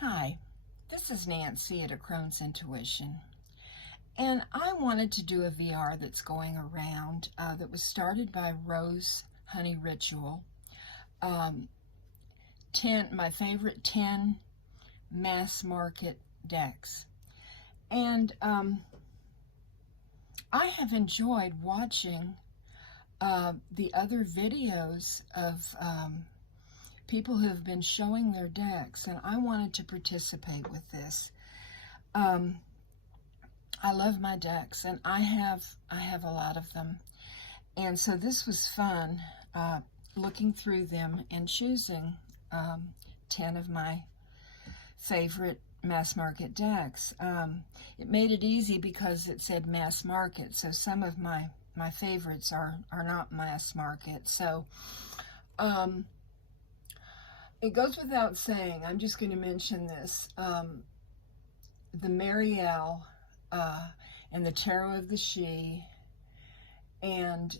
Hi, this is Nancy at A Crone's Intuition, and I wanted to do a VR that's going around that was started by Rose Honey Ritual. 10 my favorite 10 mass market decks, and I have enjoyed watching the other videos of people who have been showing their decks, and I wanted to participate with this. I love my decks, and I have a lot of them, and so this was fun looking through them and choosing 10 of my favorite mass market decks. It made it easy because it said mass market, so some of my favorites are not mass market. So it goes without saying, I'm just going to mention this, the Marielle and the Tarot of the She, and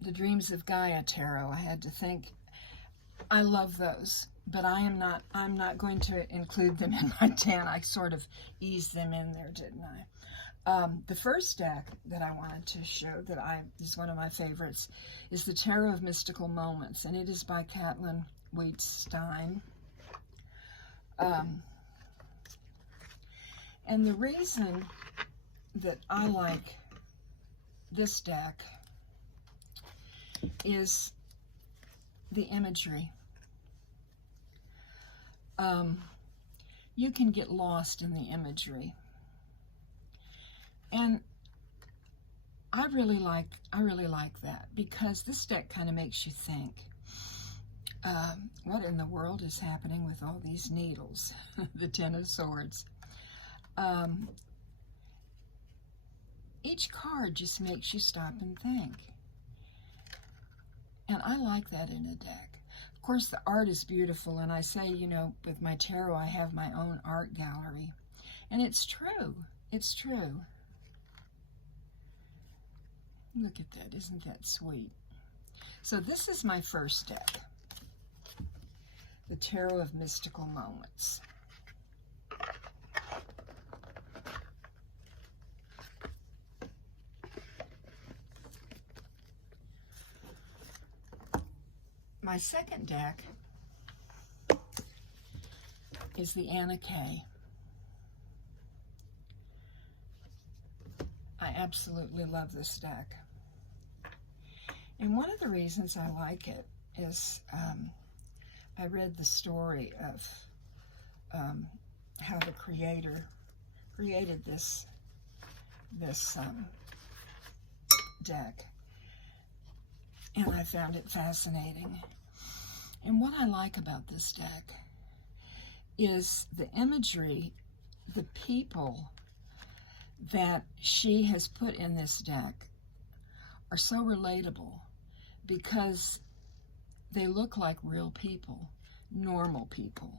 the Dreams of Gaia Tarot. I had to think. I love those, but I'm not going to include them in my 10. I sort of eased them in there, didn't I? The first deck that I wanted to show that is one of my favorites is the Tarot of Mystical Moments, and it is by Caitlin Wheatstein. And the reason that I like this deck is the imagery. You can get lost in the imagery, and I really like that, because this deck kind of makes you think, what in the world is happening with all these needles? The Ten of Swords. Each card just makes you stop and think, and I like that in a deck. Of course, the art is beautiful, and I say, you know, with my tarot, I have my own art gallery, and it's true. It's true. Look at that. Isn't that sweet? So this is my first deck, the Tarot of Mystical Moments. My second deck is the Anna Kay. I absolutely love this deck. And one of the reasons I like it is I read the story of how the creator created this deck, and I found it fascinating. And what I like about this deck is the imagery, the people that she has put in this deck are so relatable, because they look like real people, normal people,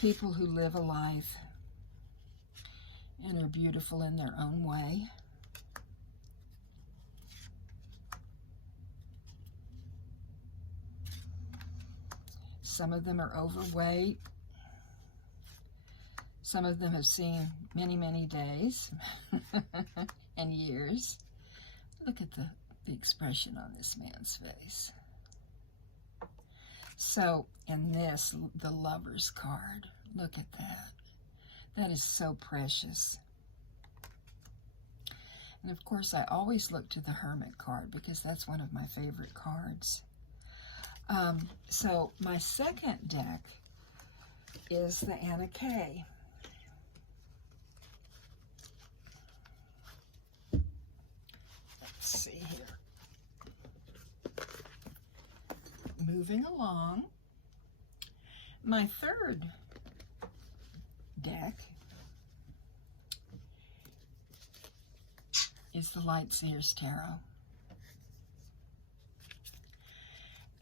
people who live a life and are beautiful in their own way. Some of them are overweight. Some of them have seen many, many days and years. Look at the expression on this man's face. So, in this, the Lover's card, look at that. That is so precious. And of course, I always look to the Hermit card, because that's one of my favorite cards. So my second deck is the Anna Kay. Let's see here. Moving along. My third deck is the Lightseers Tarot.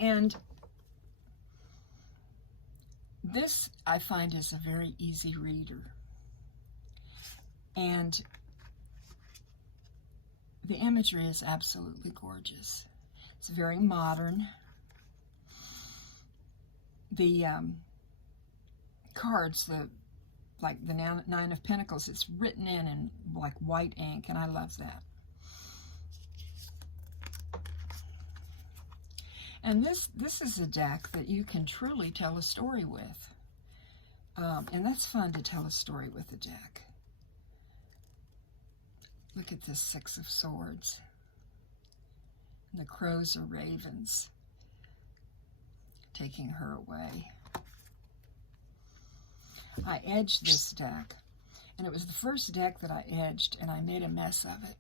And this, I find, is a very easy reader. And the imagery is absolutely gorgeous. It's very modern. The cards, like the Nine of Pentacles, it's written in like white ink, and I love that. And this is a deck that you can truly tell a story with. And that's fun to tell a story with a deck. Look at this Six of Swords. And the crows are ravens, taking her away. I edged this deck, and it was the first deck that I edged, and I made a mess of it.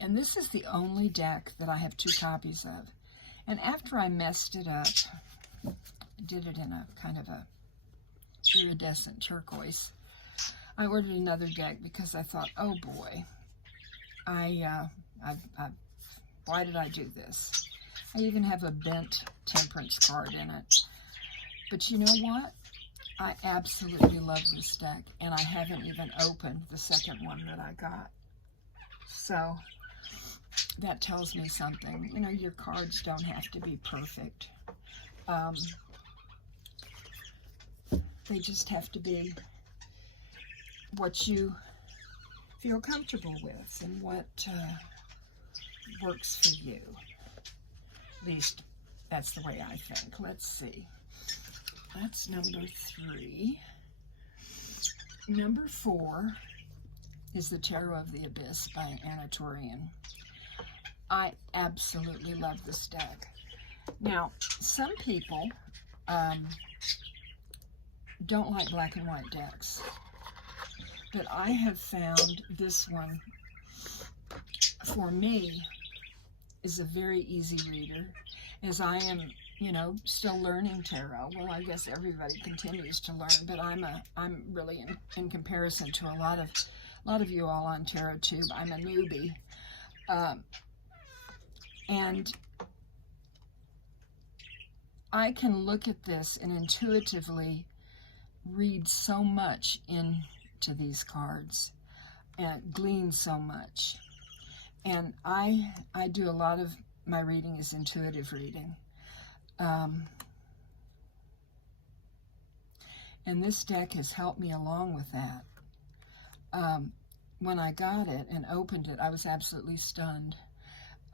And this is the only deck that I have 2 copies of. And after I messed it up, I did it in a kind of a iridescent turquoise, I ordered another deck because I thought, oh boy, why did I do this? I even have a bent temperance card in it. But you know what? I absolutely love this deck, and I haven't even opened the second one that I got. So that tells me something. You know, your cards don't have to be perfect. They just have to be what you feel comfortable with and what works for you. At least that's the way I think. Let's see. That's number 3. Number 4 is the Tarot of the Abyss by Anna Torrian. I absolutely love this deck. Now, some people don't like black and white decks, but I have found this one, for me, is a very easy reader, as I am, you know, still learning tarot. Well, I guess everybody continues to learn, but I'm really in comparison to a lot of you all on TarotTube, I'm a newbie, and I can look at this and intuitively read so much into these cards and glean so much. And I do a lot of my reading is intuitive reading. And this deck has helped me along with that. When I got it and opened it, I was absolutely stunned.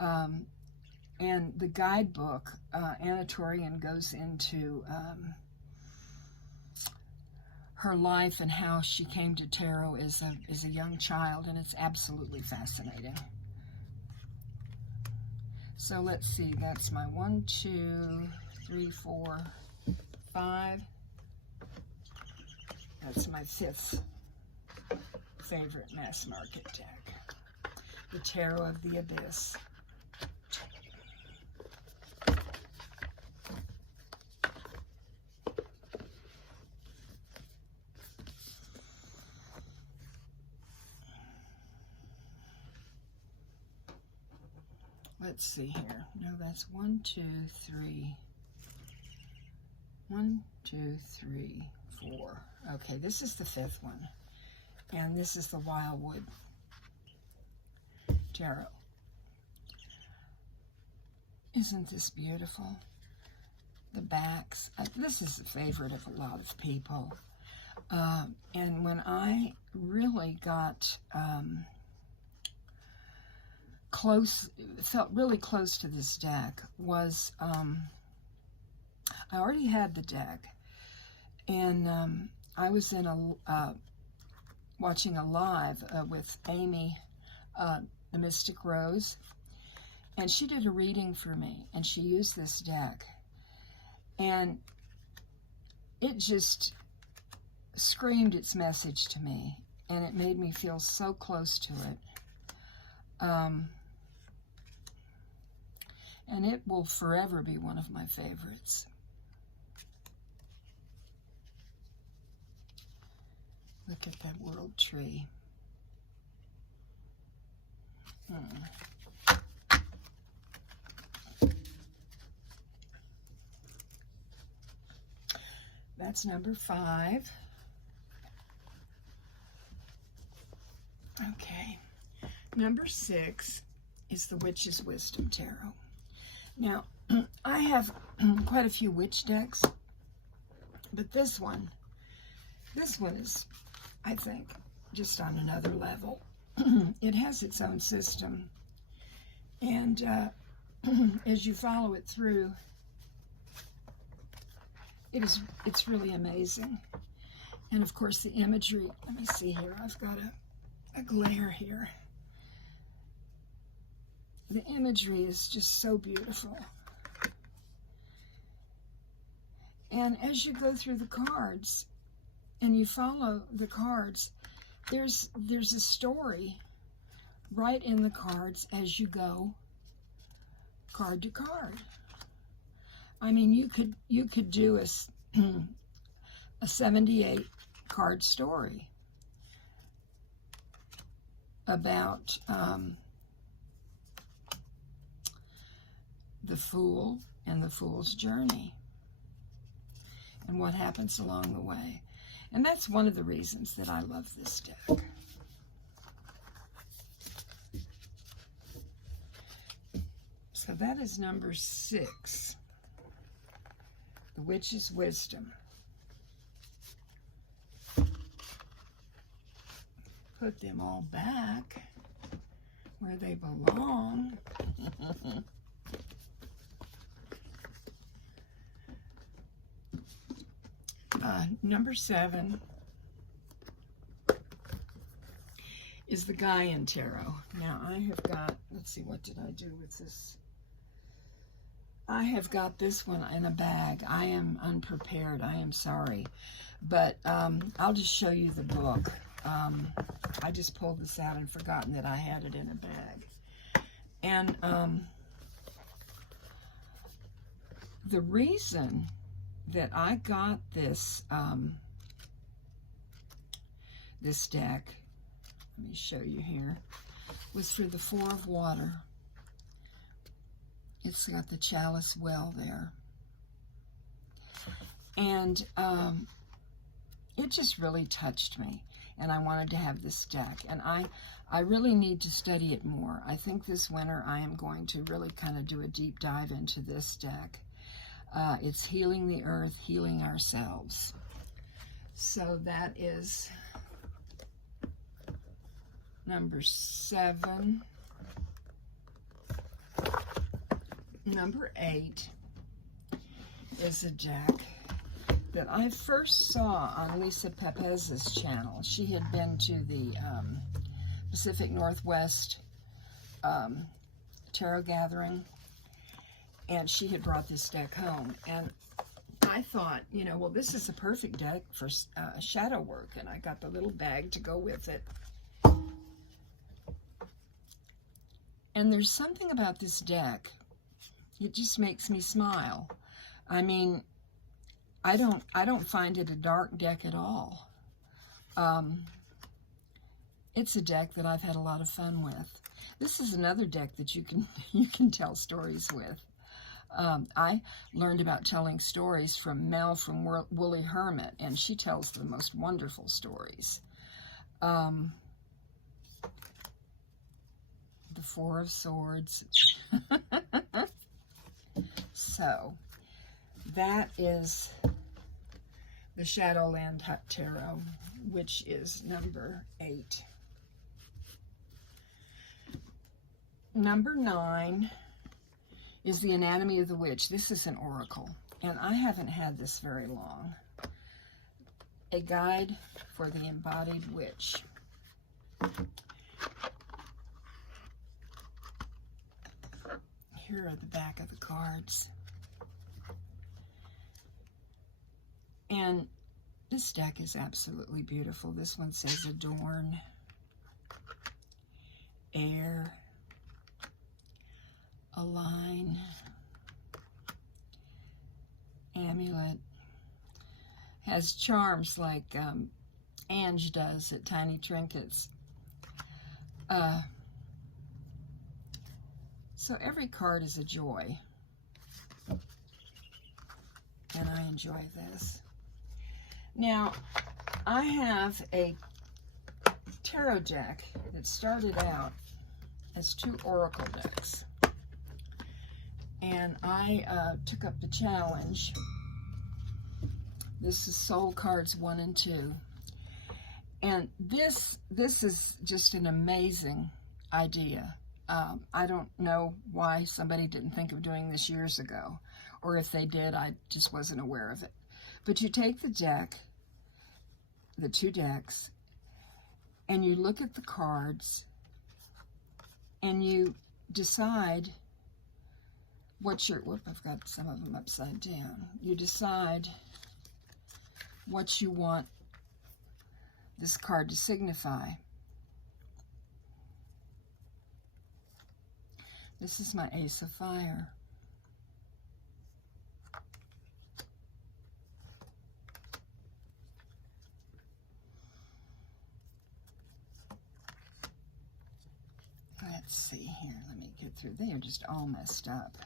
And the guidebook, Anna Torrian goes into her life and how she came to tarot as a young child, and it's absolutely fascinating. So let's see, that's my 1, 2, 3, 4, 5. That's my 5th favorite mass market deck, the Tarot of the Abyss. Let's see here. No, that's 1, 2, 3. 1, 2, 3, 4. Okay, this is the 5th one. And this is the Wildwood Tarot. Isn't this beautiful? The backs. This is a favorite of a lot of people. And when I really got felt really close to this deck was, I already had the deck, and I was in watching a live with Amy, the Mystic Rose, and she did a reading for me, and she used this deck, and it just screamed its message to me, and it made me feel so close to it. And it will forever be one of my favorites. Look at that world tree. That's number 5. Okay. Number 6 is the Witch's Wisdom Tarot. Now, I have quite a few witch decks, but this one is, I think, just on another level. It has its own system, and as you follow it through, it's really amazing. And of course the imagery, let me see here, I've got a glare here. The imagery is just so beautiful. And as you go through the cards and you follow the cards, there's a story right in the cards as you go card to card. I mean, you could do a 78 card story about the Fool and the Fool's journey and what happens along the way. And that's one of the reasons that I love this deck. So that is number 6, the Witch's Wisdom. Put them all back where they belong. Number 7 is the Gaian Tarot. Now I have got, let's see, what did I do with this? I have got this one in a bag. I am unprepared, I am sorry. But I'll just show you the book. I just pulled this out and forgotten that I had it in a bag. And the reason that I got this this deck, let me show you here, was for the 4 of Water. It's got the chalice well there. And it just really touched me. And I wanted to have this deck. And I really need to study it more. I think this winter I am going to really kind of do a deep dive into this deck. It's Healing the Earth, Healing Ourselves. So that is number 7. Number 8 is a deck that I first saw on Lisa Pepez's channel. She had been to the Pacific Northwest Tarot Gathering, and she had brought this deck home. And I thought, you know, well, this is a perfect deck for shadow work, and I got the little bag to go with it. And there's something about this deck, it just makes me smile. I mean, I don't find it a dark deck at all. It's a deck that I've had a lot of fun with. This is another deck that you can tell stories with. I learned about telling stories from Mel from Woolly Hermit, and she tells the most wonderful stories. The 4 of Swords. So, that is the Shadowland Tarot, which is number 8. Number 9 is the Anatomy of the Witch. This is an oracle, and I haven't had this very long. A Guide for the Embodied Witch. Here are the back of the cards. And this deck is absolutely beautiful. This one says Adorn, Air, Align, Amulet. Has charms like Ange does at Tiny Trinkets. So every card is a joy. And I enjoy this. Now, I have a tarot deck that started out has 2 oracle decks. And I took up the challenge. This is Soul Cards 1 and 2. And this is just an amazing idea. I don't know why somebody didn't think of doing this years ago, or if they did, I just wasn't aware of it. But you take the deck, the 2 decks, and you look at the cards, and you decide what your, whoop, I've got some of them upside down. You decide what you want this card to signify. This is my Ace of Fire. Let's see here. Let me get through. They are just all messed up.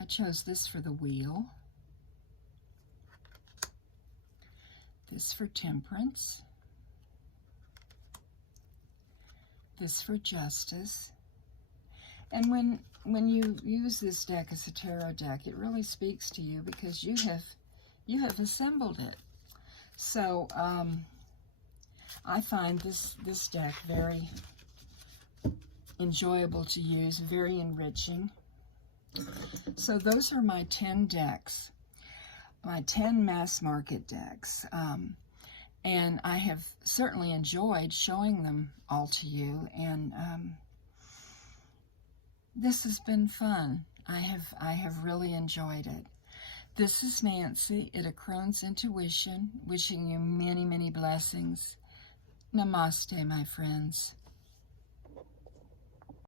I chose this for the Wheel, this for Temperance, this for Justice. And when you use this deck as a tarot deck, it really speaks to you because you have assembled it. So I find this deck very enjoyable to use, very enriching. So those are my 10 decks, my 10 mass market decks. And I have certainly enjoyed showing them all to you. And this has been fun. I have really enjoyed it. This is Nancy at A Crone's Intuition, wishing you many, many blessings. Namaste, my friends.